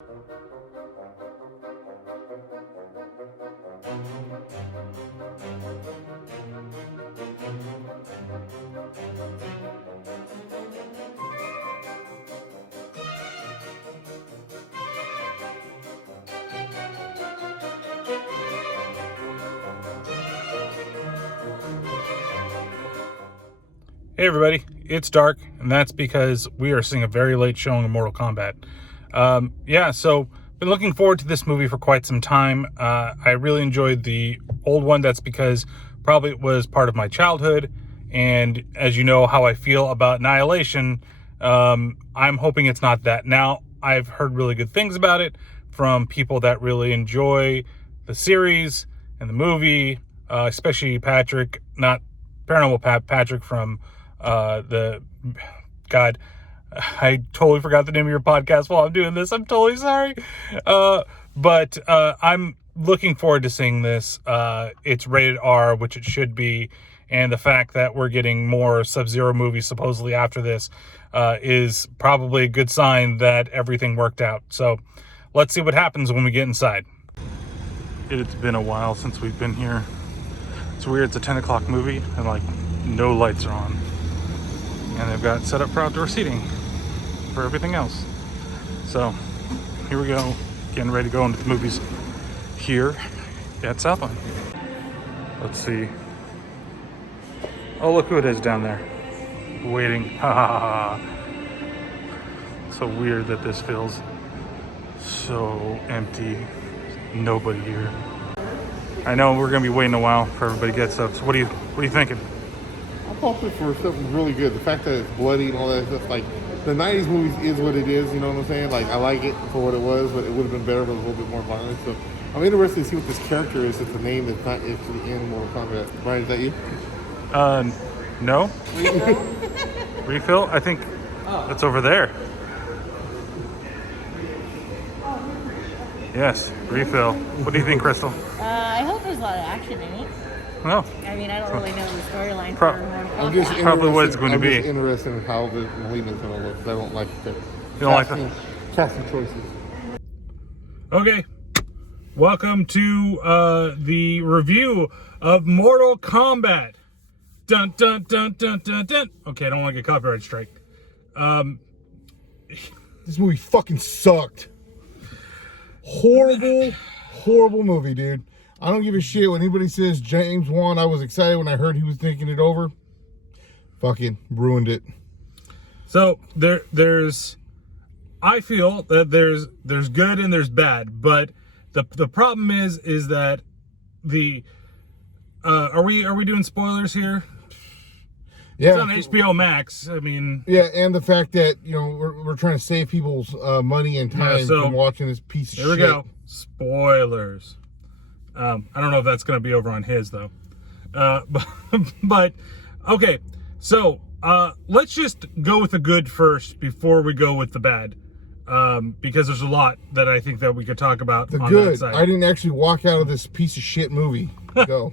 Hey everybody, it's dark, and that's because we are seeing a very late showing of Mortal Kombat. So been looking forward to this movie for quite some time. I really enjoyed the old one. That's because probably it was part of my childhood, and as you know how I feel about Annihilation, I'm hoping it's not that. Now, I've heard really good things about it from people that really enjoy the series and the movie, especially Patrick, not Paranormal Pat, Patrick from I totally forgot the name of your podcast while I'm doing this. I'm totally sorry. But I'm looking forward to seeing this. It's rated R, which it should be. And the fact that we're getting more SubZero movies supposedly after this is probably a good sign that everything worked out. So let's see what happens when we get inside. It's been a while since we've been here. It's weird. It's a 10 o'clock movie and like no lights are on. And they've got set up for outdoor seating for everything else. So here we go, getting ready to go into the movies here at Southland. Let's see. Oh, look who it is down there, waiting. Ha ha ha. So weird that this feels so empty. Nobody here. I know we're gonna be waiting a while for everybody to get stuff. So what are you thinking? I'm hoping for something really good. The fact that it's bloody and all that stuff, like the 90s movies is what it is, you know what I'm saying? Like I like it for what it was, but it would have been better if it was a little bit more violent. So I'm interested to see what this character is. It's a name that's not actually in Mortal Kombat. Brian, is that you? No. Refill? I think it's over there. Yes, refill. What do you think, Crystal? I hope there's a lot of action in it. No. I mean, I don't really know the storyline for Mortal Kombat. Probably what it's going to be. I'm just interested in how the Melina's going to look, because I don't like the casting choices. Okay. Welcome to the review of Mortal Kombat. Dun, dun, dun, dun, dun, dun. Okay, I don't want to get copyright strike. This movie fucking sucked. Horrible movie, dude. I don't give a shit when anybody says James Wan. I was excited when I heard he was thinking it over. Fucking ruined it. So I feel that there's good and there's bad, but the problem is that are we doing spoilers here? Yeah, it's on HBO Max. I mean, yeah, and the fact that we're trying to save people's money and time from watching this piece of shit. Here we go. Spoilers. I don't know if that's going to be over on his though. But okay. So let's just go with the good first before we go with the bad, because there's a lot that I think that we could talk about. The on good. That side. I didn't actually walk out of this piece of shit movie. Go.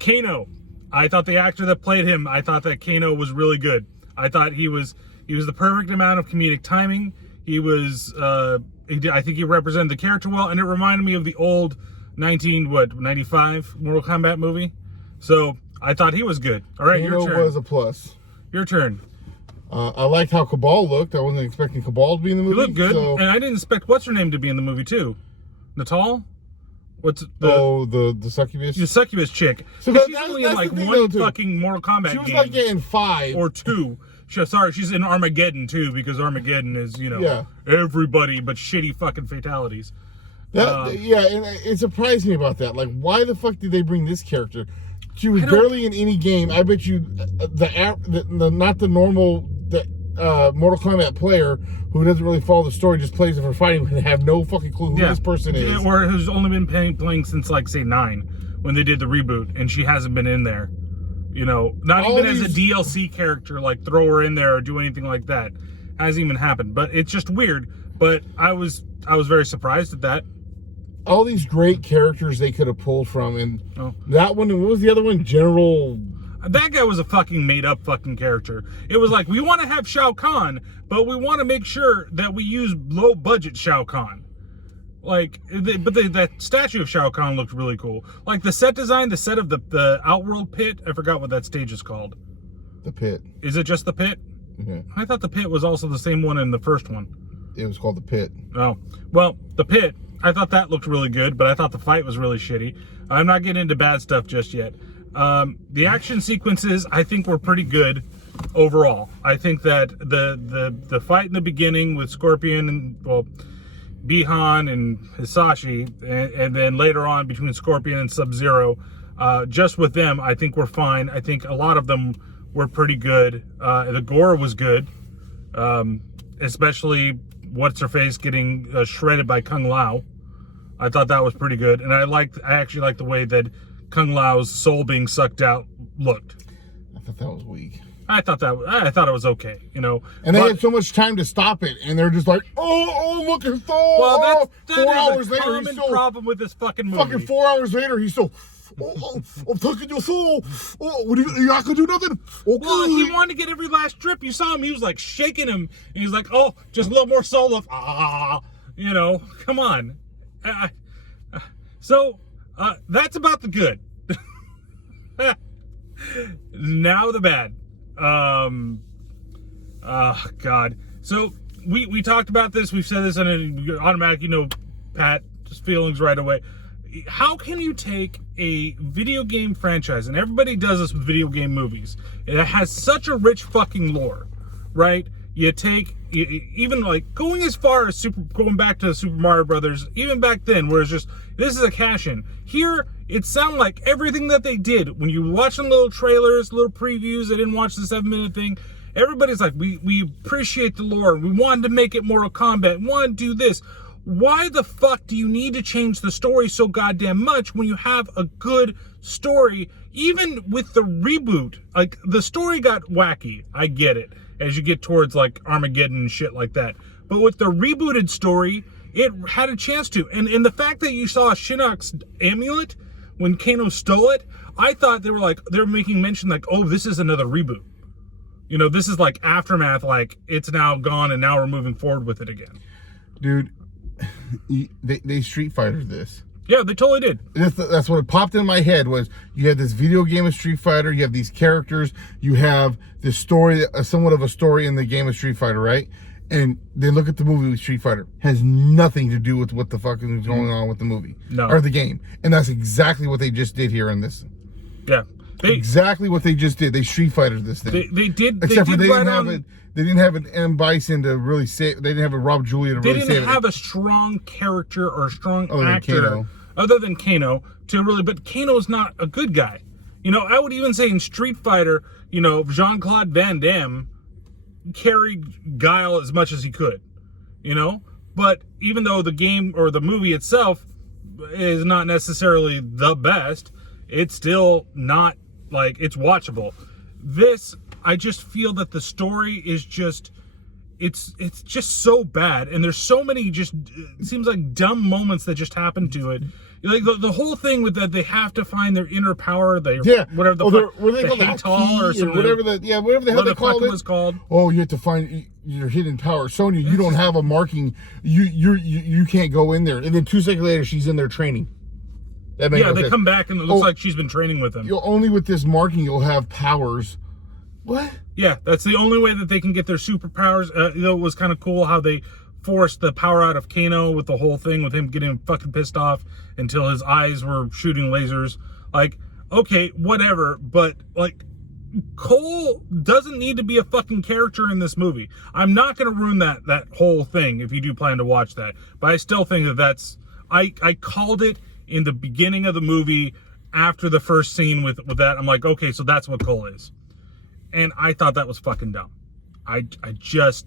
Kano. I thought the actor that played him, I thought that Kano was really good. I thought he was the perfect amount of comedic timing. He was, I think he represented the character well, and it reminded me of the old 95 Mortal Kombat movie. So I thought he was good. All right, Kano your turn. was a plus. Your turn. I liked how Kabal looked. I wasn't expecting Kabal to be in the movie. He looked good, so... and I didn't expect what's her name to be in the movie too. Natal? What's the succubus? The succubus chick. So she's only in like one fucking Mortal Kombat She was game. like in 5 or 2. She's in Armageddon too, because Armageddon is everybody but shitty fucking fatalities. And it surprised me about that. Like, why the fuck did they bring this character? She was barely in any game. I bet you not the normal Mortal Kombat player who doesn't really follow the story, just plays it for fighting, and have no fucking clue who this person is. Or who's only been playing since like say 9 when they did the reboot, and she hasn't been in there. Not even as a DLC character, like throw her in there or do anything like that. Hasn't even happened. But it's just weird. But I was very surprised at that. All these great characters they could have pulled from, and that one. What was the other one? General That guy was a fucking made up fucking character. It was like, we want to have Shao Kahn, but we want to make sure that we use low budget Shao Kahn. Like, that statue of Shao Kahn looked really cool. Like the set design, the set of the Outworld pit. I forgot what that stage is called. The pit. Is it just the pit? Okay. I thought the pit was also the same one in the first one. It was called the pit. Oh, well, the pit. I thought that looked really good, but I thought the fight was really shitty. I'm not getting into bad stuff just yet. The action sequences, I think, were pretty good overall. I think that the fight in the beginning with Scorpion and, well, Bihan and Hisashi, and then later on between Scorpion and SubZero, just with them, I think we're fine. I think a lot of them were pretty good. The gore was good, especially what's-her-face getting shredded by Kung Lao. I thought that was pretty good, and I actually liked the way that Kung Lao's soul being sucked out looked. I thought that was weak. I thought it was okay, you know. And they had so much time to stop it, and they're just like, oh, look at Thor. Well, that 4 is hours a later, common he's still problem with this fucking movie. Fucking 4 hours later, he's still. I'm taking your soul. Oh, what are you not gonna do nothing? Okay. Well, he wanted to get every last drip. You saw him; he was like shaking him, and he's like, "Oh, just a little more soul left." You know, come on. So that's about the good. Now the bad. Oh God. So we talked about this. We've said this, and an automatic, you know, Pat, just feelings right away. How can you take a video game franchise, and everybody does this with video game movies, it has such a rich fucking lore, right? You take, even like going as far as going back to Super Mario Brothers, even back then, where it's just, this is a cash-in. Here, it sounded like everything that they did, when you watch them little trailers, little previews, they didn't watch the 7-minute thing, everybody's like, we appreciate the lore, we wanted to make it Mortal Kombat, we want to do this. Why the fuck do you need to change the story so goddamn much when you have a good story? Even with the reboot, like, the story got wacky, I get it, as you get towards like Armageddon and shit like that. But with the rebooted story, it had a chance to. And the fact that you saw Shinnok's amulet when Kano stole it, I thought they were making mention like, oh, this is another reboot. You know, this is like Aftermath, like it's now gone and now we're moving forward with it again. Dude, they Street Fighter this. Yeah, they totally did. That's what popped in my head was you had this video game of Street Fighter, you have these characters, you have this story, somewhat of a story in the game of Street Fighter, right? And they look at the movie with Street Fighter. Has nothing to do with what the fuck is going on with the movie. No. Or the game. And that's exactly what they just did here in this. Yeah. Exactly what they just did. They Street Fighter this thing. They did. Except they for did they didn't have an M. Bison to really save. They didn't have a Rob Julia to really save it. They didn't have a strong character or a strong actor Kano. Other than Kano to really. But Kano's not a good guy. You know, I would even say in Street Fighter, you know, Jean-Claude Van Damme carried Guile as much as he could. You know, but even though the game or the movie itself is not necessarily the best, it's still not like it's watchable. This, I just feel that the story is just, it's just so bad, and there's so many just, it seems like dumb moments that just happen to it. Like the whole thing with that they have to find their inner power, whatever the Hatal or something, whatever the hell they call it was called. Oh, you have to find your hidden power. Sonya, you don't have a marking. You can't go in there. And then 2 seconds later, she's in there training. They come back and it looks like she's been training with them. Only with this marking you'll have powers. What? Yeah, that's the only way that they can get their superpowers. You know, it was kind of cool how they forced the power out of Kano with the whole thing with him getting fucking pissed off until his eyes were shooting lasers. Like, okay, whatever, but like, Cole doesn't need to be a fucking character in this movie. I'm not going to ruin that whole thing if you do plan to watch that, but I still think that's I called it in the beginning of the movie after the first scene with that. I'm like, okay, so that's what Cole is. And I thought that was fucking dumb. I just,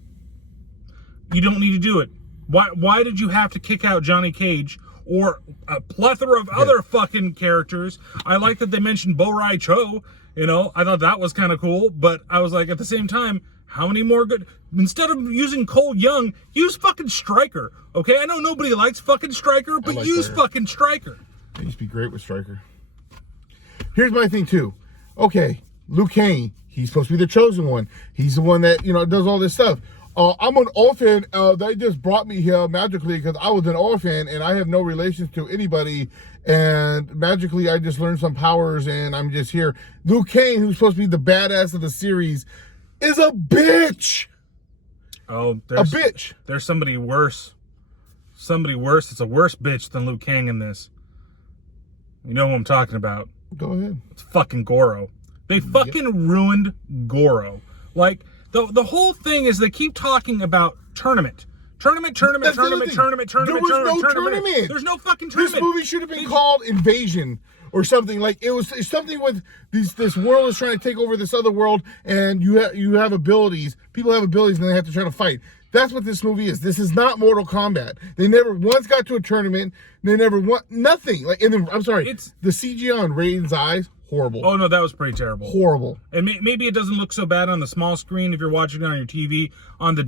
you don't need to do it. Why did you have to kick out Johnny Cage or a plethora of other fucking characters? I like that they mentioned Bo Rai Cho, you know, I thought that was kind of cool, but I was like, at the same time, how many more good, instead of using Cole Young, use fucking Stryker, okay? I know nobody likes fucking Stryker, but use fucking Stryker. He used to be great with Stryker. Here's my thing too. Okay, Liu Kang, he's supposed to be the chosen one. He's the one that, does all this stuff. I'm an orphan. They just brought me here magically because I was an orphan and I have no relations to anybody. And magically, I just learned some powers and I'm just here. Liu Kang, who's supposed to be the badass of the series, is a bitch. Oh, a bitch. There's somebody worse. Somebody worse. It's a worse bitch than Liu Kang in this. You know who I'm talking about. Go ahead. It's fucking Goro. They fucking ruined Goro. Like, the whole thing is they keep talking about tournament. Tournament. There was no tournament. There's no fucking tournament. This movie should have been called Invasion or something. Like, it's something with this world is trying to take over this other world, and you have abilities. People have abilities, and they have to try to fight. That's what this movie is. This is not Mortal Kombat. They never once got to a tournament. They never won nothing. Like, and then, I'm sorry, the CG on Raiden's eyes, horrible. Oh no, that was pretty terrible. Horrible. And maybe it doesn't look so bad on the small screen if you're watching it on your TV. On the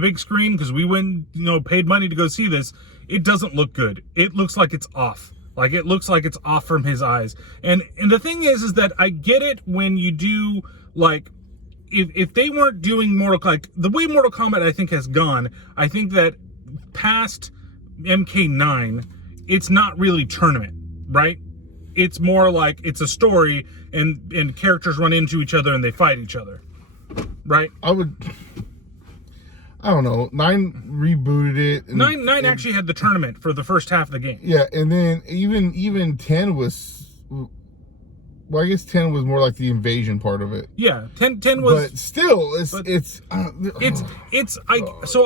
big screen, because we went, paid money to go see this, it doesn't look good. It looks like it's off. Like, it looks like it's off from his eyes. And the thing is that I get it when you do, like, if they weren't doing like the way Mortal Kombat I think has gone, I think that past MK9, it's not really tournament, right? It's more like it's a story and characters run into each other and they fight each other, right? I don't know. 9 rebooted it. And, 9 actually had the tournament for the first half of the game. Yeah, and then even 10 was. Well, I guess 10 was more like the invasion part of it. Yeah, 10 was. But still,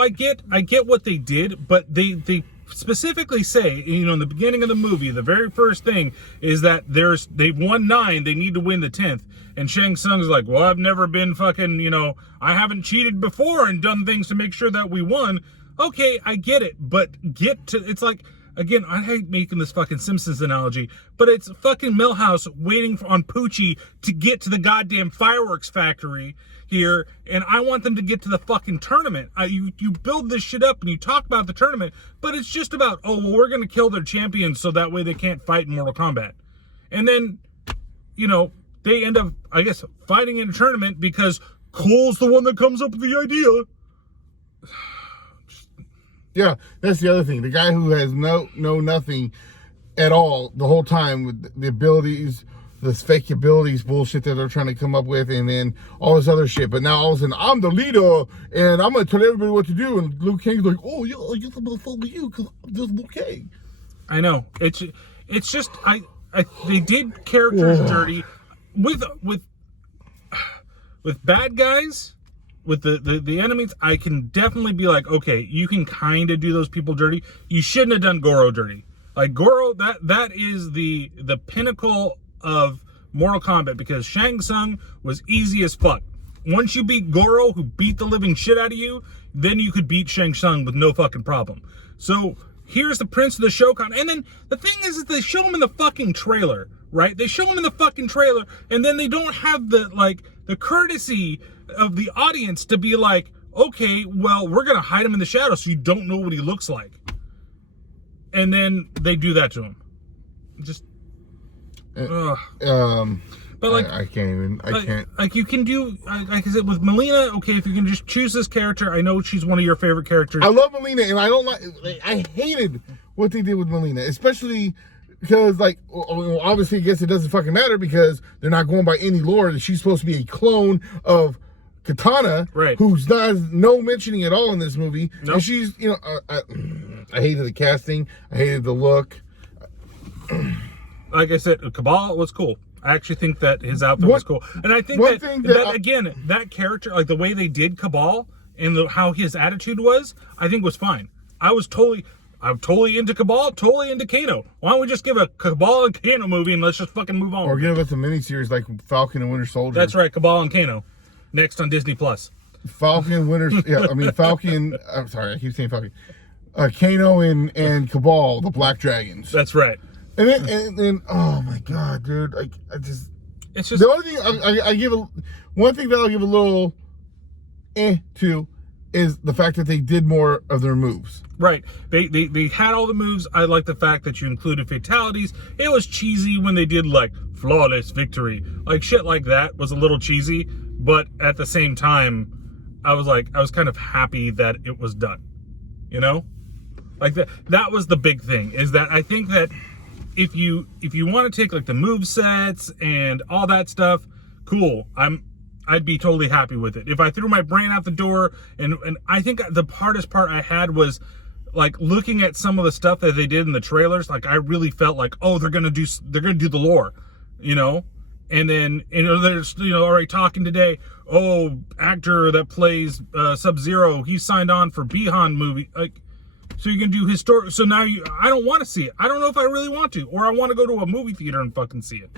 I get what they did, but they specifically say, in the beginning of the movie, the very first thing is that they've won 9, they need to win the 10th. And Shang Tsung's like, well, I've never been fucking, I haven't cheated before and done things to make sure that we won. Okay, I get it, but it's like, again, I hate making this fucking Simpsons analogy, but it's fucking Milhouse waiting on Poochie to get to the goddamn fireworks factory here, and I want them to get to the fucking tournament. You build this shit up and you talk about the tournament, but it's just about, we're going to kill their champions so that way they can't fight in Mortal Kombat. And then, they end up, I guess, fighting in a tournament because Cole's the one that comes up with the idea. Yeah, that's the other thing. The guy who has nothing at all the whole time with the abilities, this fake abilities bullshit that they're trying to come up with, and then all this other shit. But now all of a sudden, I'm the leader, and I'm going to tell everybody what to do. And Liu Kang's like, oh, yeah, I guess I'm going to follow you because I'm just Liu Kang. I know. It's just, they did characters dirty with bad guys. With the enemies, I can definitely be like, okay, you can kind of do those people dirty. You shouldn't have done Goro dirty. Like, Goro, that is the pinnacle of Mortal Kombat, because Shang Tsung was easy as fuck. Once you beat Goro, who beat the living shit out of you, then you could beat Shang Tsung with no fucking problem. So here's the Prince of the Shokan. And then the thing is they show him in the fucking trailer, right? They show him in the fucking trailer, and then they don't have the courtesy of the audience to be like, okay, well, we're gonna hide him in the shadows so you don't know what he looks like. And then they do that to him. Just but like, I can't. Like, you can do, like I said, with Melina, okay, if you can just choose this character. I know she's one of your favorite characters. I love Melina, and I hated what they did with Melina, especially because, like, obviously, I guess it doesn't fucking matter because they're not going by any lore. She's supposed to be a clone of Katana, right? Who's no mentioning at all in this movie. Nope. And she's, I hated the casting. I hated the look. Like I said, Kabal was cool. I actually think that his outfit was cool. And I think that character, like the way they did Kabal and how his attitude was, I think was fine. I'm totally into Kabal, totally into Kano. Why don't we just give a Kabal and Kano movie and let's just fucking move on? Or give us a miniseries like Falcon and Winter Soldier. That's right, Kabal and Kano. Next on Disney Plus. Falcon, Falcon. I'm sorry, I keep saying Falcon. Kano and Kabal, the Black Dragons. That's right. And then, oh my god, dude! It's just the only thing I give one thing that I'll give a little to is the fact that they did more of their moves. Right. They had all the moves. I like the fact that you included fatalities. It was cheesy when they did like flawless victory. Like shit like that was a little cheesy, but at the same time, I was kind of happy that it was done. You know? Like that was the big thing, is that I think that if you want to take like the move sets and all that stuff, cool. I'd be totally happy with it. If I threw my brain out the door, and I think the hardest part I had was like looking at some of the stuff that they did in the trailers. Like I really felt like, oh, they're gonna do the lore, you know. And then there's already talking today. Oh, actor that plays SubZero, he signed on for Bihan movie. Like, so you can do historic. So now I don't want to see it. I don't know if I really want to, or I want to go to a movie theater and fucking see it.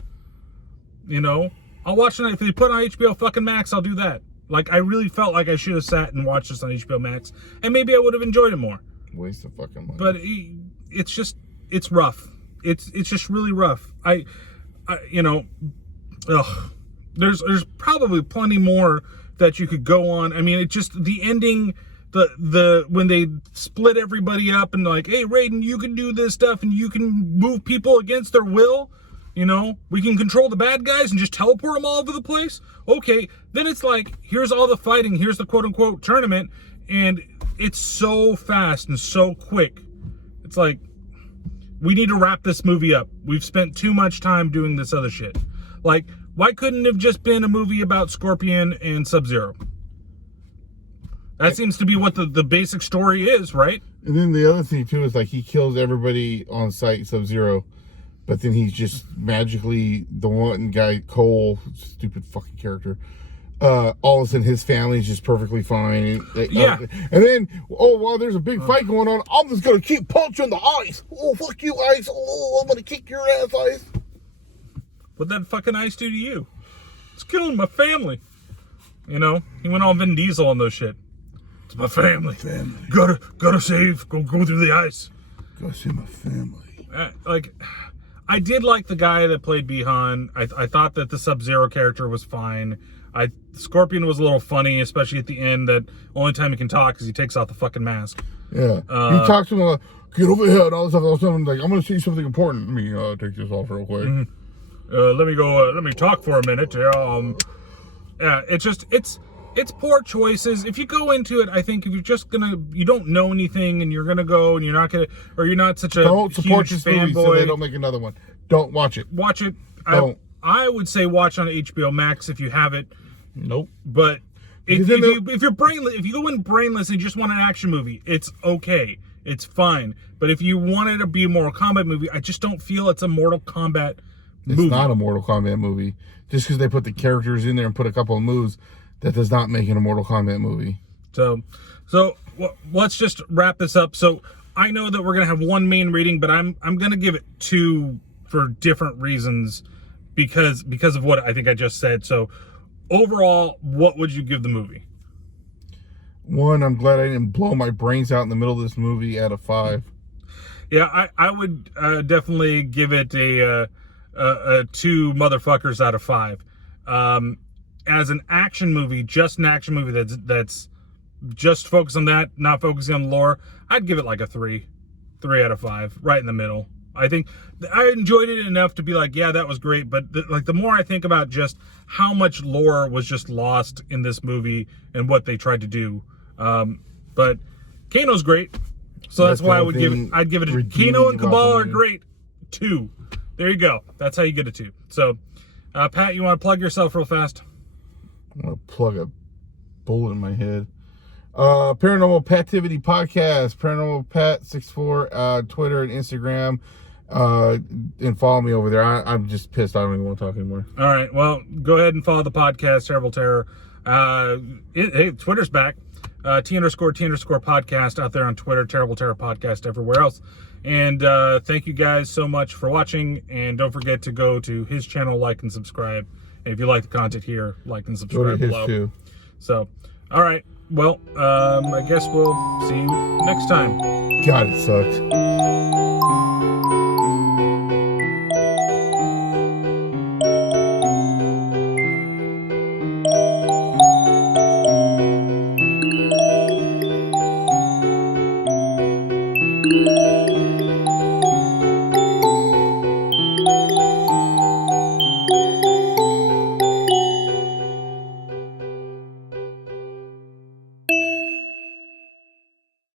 You know. I'll watch it if they put it on HBO fucking Max. I'll do that. Like I really felt like I should have sat and watched this on HBO Max, and maybe I would have enjoyed it more. Waste of fucking money. But it's rough. It's just really rough. There's probably plenty more that you could go on. I mean, it just the ending. The when they split everybody up and like, hey Raiden, you can do this stuff and you can move people against their will. You know, we can control the bad guys and just teleport them all over the place. Okay, then it's like, here's all the fighting. Here's the quote-unquote tournament. And it's so fast and so quick. It's like, we need to wrap this movie up. We've spent too much time doing this other shit. Like, why couldn't it have just been a movie about Scorpion and SubZero? That seems to be what the basic story is, right? And then the other thing, too, is like he kills everybody on sight, SubZero. But then he's just magically the one guy, Cole, stupid fucking character. All of a sudden, his family's just perfectly fine. Yeah. And then, while there's a big fight going on, I'm just gonna keep punching the ice. Oh, fuck you, ice. Oh, I'm gonna kick your ass, ice. What'd that fucking ice do to you? It's killing my family. You know, he went all Vin Diesel on those shit. It's my family. Gotta save. Go through the ice. Gotta save my family. I did like the guy that played Bihan. I thought that the SubZero character was fine. Scorpion was a little funny, especially at the end. That only time he can talk is he takes off the fucking mask. Yeah, he talks to him like, "Get over here," and all this stuff. All of a sudden, like, "I'm gonna see something important." Let me take this off real quick. Mm-hmm. Let me go. Let me talk for a minute. Yeah. It's poor choices. If you go into it, I think if you're just you don't know anything, and you're gonna go, and you're not such a don't support huge this movie fanboy. so they don't make another one. Don't watch it. Watch it. Don't. I would say watch on HBO Max if you have it. Nope. But if you're brainless, if you go in brainless and you just want an action movie, it's okay. It's fine. But if you want it to be a Mortal Kombat movie, I just don't feel it's a Mortal Kombat movie. It's not a Mortal Kombat movie. Just because they put the characters in there and put a couple of moves, that does not make it a Mortal Kombat movie. So let's just wrap this up. So I know that we're gonna have one main rating, but I'm gonna give it 2 for different reasons because of what I think I just said. So overall, what would you give the movie? 1, I'm glad I didn't blow my brains out in the middle of this movie out of 5. Yeah, I would definitely give it a 2 motherfuckers out of 5. As an action movie, just an action movie that's just focused on that, not focusing on lore, I'd give it like a 3 out of 5, right in the middle. I think I enjoyed it enough to be like, yeah, that was great. But the more I think about just how much lore was just lost in this movie and what they tried to do. But Kano's great. So that's why I'd give it a Kano and Kabal are great. 2. There you go. That's how you get a 2. So, Pat, you want to plug yourself real fast? I'm going to plug a bullet in my head. Paranormal Pativity Podcast, Paranormal Pat 64, Twitter and Instagram. And follow me over there. I'm just pissed. I don't even want to talk anymore. All right. Well, go ahead and follow the podcast, Terrible Terror. Hey, Twitter's back. T_T_podcast out there on Twitter, Terrible Terror Podcast everywhere else. And thank you guys so much for watching. And don't forget to go to his channel, like and subscribe. And if you like the content here, like and subscribe below. Too. So, all right. Well, I guess we'll see you next time. God, it sucked.